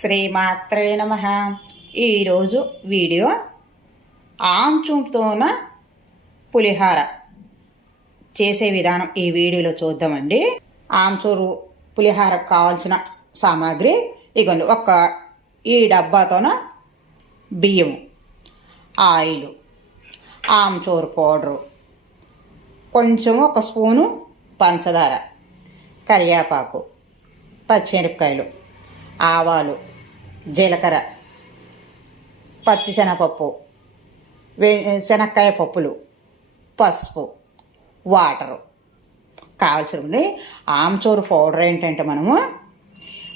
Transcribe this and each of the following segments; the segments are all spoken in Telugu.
శ్రీమాత్రే నమ. ఈరోజు వీడియో ఆంచుతోన పులిహార చేసే విధానం ఈ వీడియోలో చూద్దామండి. ఆంచూరు పులిహారకు కావాల్సిన సామాగ్రి ఇగోండి ఒక ఈ డబ్బాతోన బియ్యం ఆయిల్ ఆమ్చూరు పౌడరు కొంచెం ఒక స్పూను పంచదార కరివేపాకు పచ్చిమిరపకాయలు ఆవాలు జీలకర్ర పచ్చిశనగపప్పు వే శనక్కాయ పప్పులు పసుపు వాటరు. కావాల్సినవి ఆమ్చూరు పౌడర్ ఏంటంటే మనము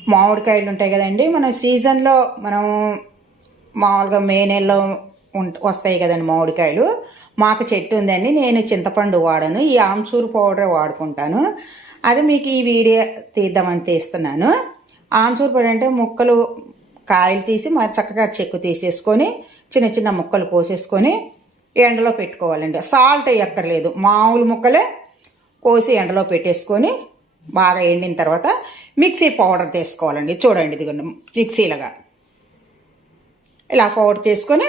మామిడికాయలు ఉంటాయి కదండి మన సీజన్లో మనం మామూలుగా మే నెలలో వస్తాయి కదండి మామిడికాయలు. మాకు చెట్టు ఉందండి నేను చింతపండు వాడను ఈ ఆమ్చూరు పౌడర్ వాడుకుంటాను. అది మీకు ఈ వీడియో తీద్దామని తీస్తున్నాను. ఆంచూరు పౌడర్ అంటే ముక్కలు కాయలు తీసి మరి చక్కగా చెక్కు తీసేసుకొని చిన్న చిన్న ముక్కలు కోసేసుకొని ఎండలో పెట్టుకోవాలండి. సాల్ట్ ఎక్కర్లేదు. మామూలు ముక్కలే కోసి ఎండలో పెట్టేసుకొని బాగా ఎండిన తర్వాత మిక్సీ పౌడర్ తీసుకోవాలండి. చూడండి ఇదిగోండి మిక్సీలుగా. ఇలా పౌడర్ చేసుకొని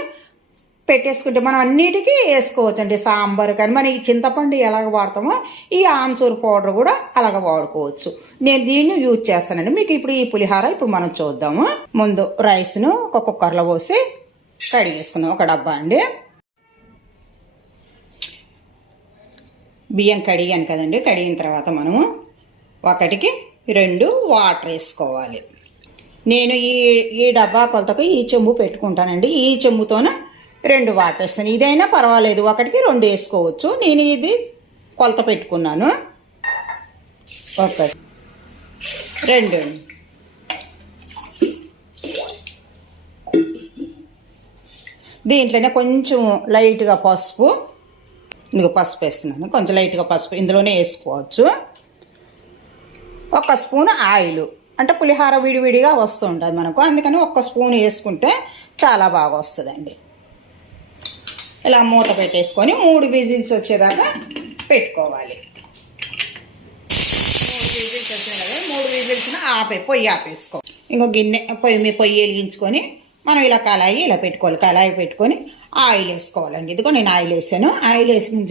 పెట్టేసుకుంటే మనం అన్నిటికీ వేసుకోవచ్చండి. సాంబార్ కానీ మనం ఈ చింతపండు ఎలాగ వాడతామో ఈ ఆమ్చూరు పౌడర్ కూడా అలాగ వాడుకోవచ్చు. నేను దీన్ని యూజ్ చేస్తానండి. మీకు ఇప్పుడు ఈ పులిహార ఇప్పుడు మనం చూద్దాము. ముందు రైస్ను ఒక కుక్కర్లో పోసి కడిగేసుకుందాం ఒక డబ్బా అండి. బియ్యం కడిగాను కదండి. కడిగిన తర్వాత మనము ఒకటికి రెండు వాటర్ వేసుకోవాలి. నేను ఈ ఈ డబ్బా కొలతకు ఈ చెంబు పెట్టుకుంటానండి. ఈ చెంబుతోనే రెండు వాటర్ ఇదైనా పర్వాలేదు. ఒకటికి రెండు వేసుకోవచ్చు. నేను ఇది కొలత పెట్టుకున్నాను. ఒక రెండు. దీంట్లోనే కొంచెం లైట్గా పసుపు. ఇందుకు పసుపు వేస్తున్నాను. కొంచెం లైట్గా పసుపు ఇందులోనే వేసుకోవచ్చు. ఒక స్పూన్ ఆయిల్. అంటే పులిహార విడివిడిగా వస్తూ ఉంటుంది మనకు. అందుకని ఒక్క స్పూన్ వేసుకుంటే చాలా బాగా వస్తుందండి. ఇలా మూత పెట్టేసుకొని మూడు విజిల్స్ వచ్చేదాకా పెట్టుకోవాలి. మూడు విజిల్స్ వచ్చేదాకా కదా మూడు విజిల్స్ని ఆపే పొయ్యి ఆపేసుకో. ఇంకో గిన్నె పొయ్యి మీ పొయ్యి వెలిగించుకొని మనం ఇలా కళాయి ఇలా పెట్టుకోవాలి కళాయి పెట్టుకొని ఆయిల్ వేసుకోవాలండి. ఇదిగో నేను ఆయిల్ వేసాను. ఆయిల్ వేసిన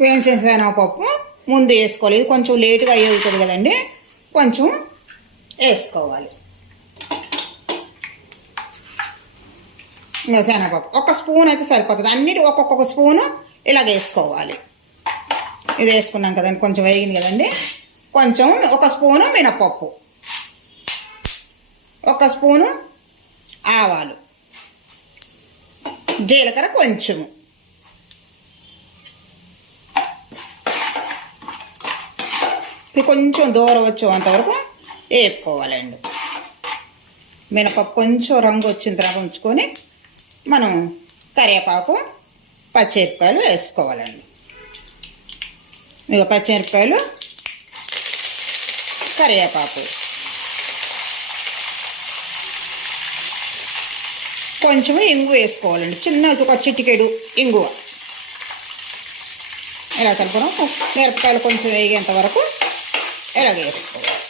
వేసిన పప్పు ముందు వేసుకోవాలి. ఇది కొంచెం లేటుగా అయ్యేది కదండి కొంచెం వేసుకోవాలి. ఇంకా శనగపప్పు ఒక స్పూన్ అయితే సరిపోతుంది అన్నిటి ఒక్కొక్క స్పూను ఇలా వేసుకోవాలి ఇది వేసుకున్నాం కదండి కొంచెం వేగింది కదండి కొంచెం ఒక స్పూను మినపప్పు ఒక స్పూను ఆవాలు జీలకర్ర కొంచెము ఇది కొంచెం దూరం వచ్చేంతవరకు వేపుకోవాలండి మినపప్పు కొంచెం రంగు వచ్చిన తర్వాత ఉంచుకొని మనం కరివేపాకు పచ్చిమిరపకాయలు వేసుకోవాలండి. ఇక పచ్చిమిరపకాయలు కరివేపాకు. కొంచెం ఇంగు వేసుకోవాలండి. చిన్న ఒక చిటికెడు ఇంగువ. ఇలా కలుపుకున్నాం మిరపకాయలు కొంచెం వేగేంత వరకు ఇలాగ వేసుకోవాలి.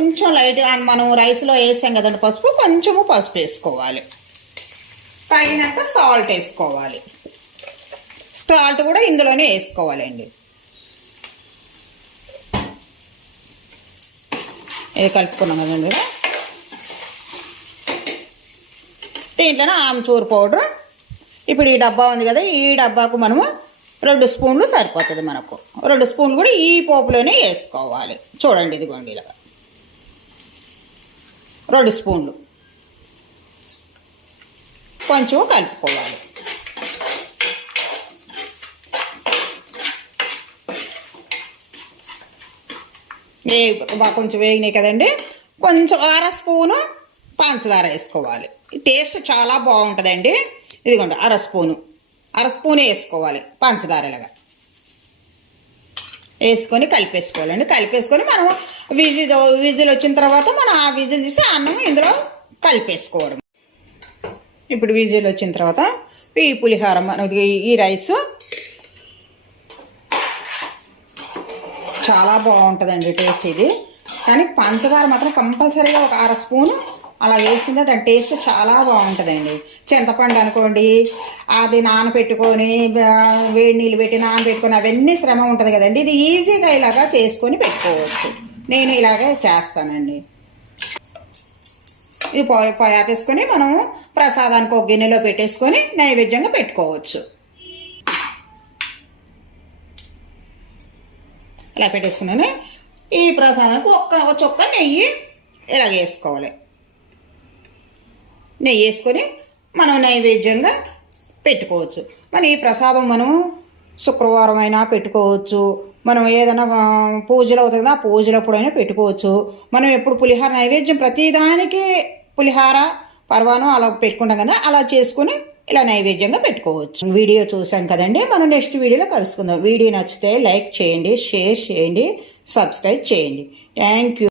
కొంచెం లైట్గా మనం రైస్లో వేసాం కదండి పసుపు కొంచెము పసుపు వేసుకోవాలి. తగినంత సాల్ట్ వేసుకోవాలి. సాల్ట్ కూడా ఇందులోనే వేసుకోవాలండి. ఇది కలుపుకున్నాం కదండి దీంట్లోనే ఆమ్చూర్ పౌడర్. ఇప్పుడు ఈ డబ్బా ఉంది కదా ఈ డబ్బాకు మనము రెండు స్పూన్లు సరిపోతుంది మనకు. రెండు స్పూన్లు కూడా ఈ పోపులోనే వేసుకోవాలి. చూడండి ఇదిగోండి ఇలాగా రెండు స్పూన్లు. కొంచెం కలుపుకోవాలి. వే కొంచెం వేగినాయి కదండి. కొంచెం అర స్పూను పంచదార వేసుకోవాలి. టేస్ట్ చాలా బాగుంటుందండి. ఇదిగోండి అర స్పూను. అర స్పూన్ వేసుకోవాలి పంచదారలుగా. వేసుకొని కలిపేసుకోవాలండి కలిపేసుకొని మనం విజిల్ విజిల్ వచ్చిన తర్వాత మనం ఆ విజిల్ తీసి అన్నం ఇందులో కలిపేసుకోవడం. ఇప్పుడు విజిల్ వచ్చిన తర్వాత ఈ పులిహార ఈ రైస్ చాలా బాగుంటుందండి టేస్ట్ ఇది. కానీ పంచదార మాత్రం కంపల్సరీగా ఒక అర స్పూన్ అలా వేసిందంటే దాని టేస్ట్ చాలా బాగుంటుందండి. చింతపండు అనుకోండి అది నానబెట్టుకొని వేడి నీళ్ళు పెట్టి నానబెట్టుకొని అవన్నీ శ్రమ ఉంటుంది కదండి. ఇది ఈజీగా ఇలాగా చేసుకొని పెట్టుకోవచ్చు. నేను ఇలాగే చేస్తానండి. ఇది పోయి పోయాపేసుకొని మనం ప్రసాదానికి ఒక గిన్నెలో పెట్టేసుకొని నైవేద్యంగా పెట్టుకోవచ్చు. ఇలా పెట్టేసుకున్నాను. ఈ ప్రసాదానికి ఒక్క చొక్క నెయ్యి ఇలా వేసుకోవాలి. నెయ్యి వేసుకొని మనం నైవేద్యంగా పెట్టుకోవచ్చు. మరి ఈ ప్రసాదం మనం శుక్రవారం అయినా పెట్టుకోవచ్చు. మనం ఏదైనా పూజలు అవుతుంది కదా ఆ పూజలప్పుడైనా పెట్టుకోవచ్చు. మనం ఎప్పుడు పులిహార నైవేద్యం ప్రతిదానికి పులిహార పర్వాను అలా పెట్టుకుంటాం కదా అలా చేసుకుని ఇలా నైవేద్యంగా పెట్టుకోవచ్చు. వీడియో చూసాం కదండి మనం నెక్స్ట్ వీడియోలో కలుసుకుందాం. వీడియో నచ్చితే లైక్ చేయండి షేర్ చేయండి సబ్స్క్రైబ్ చేయండి. Thank you.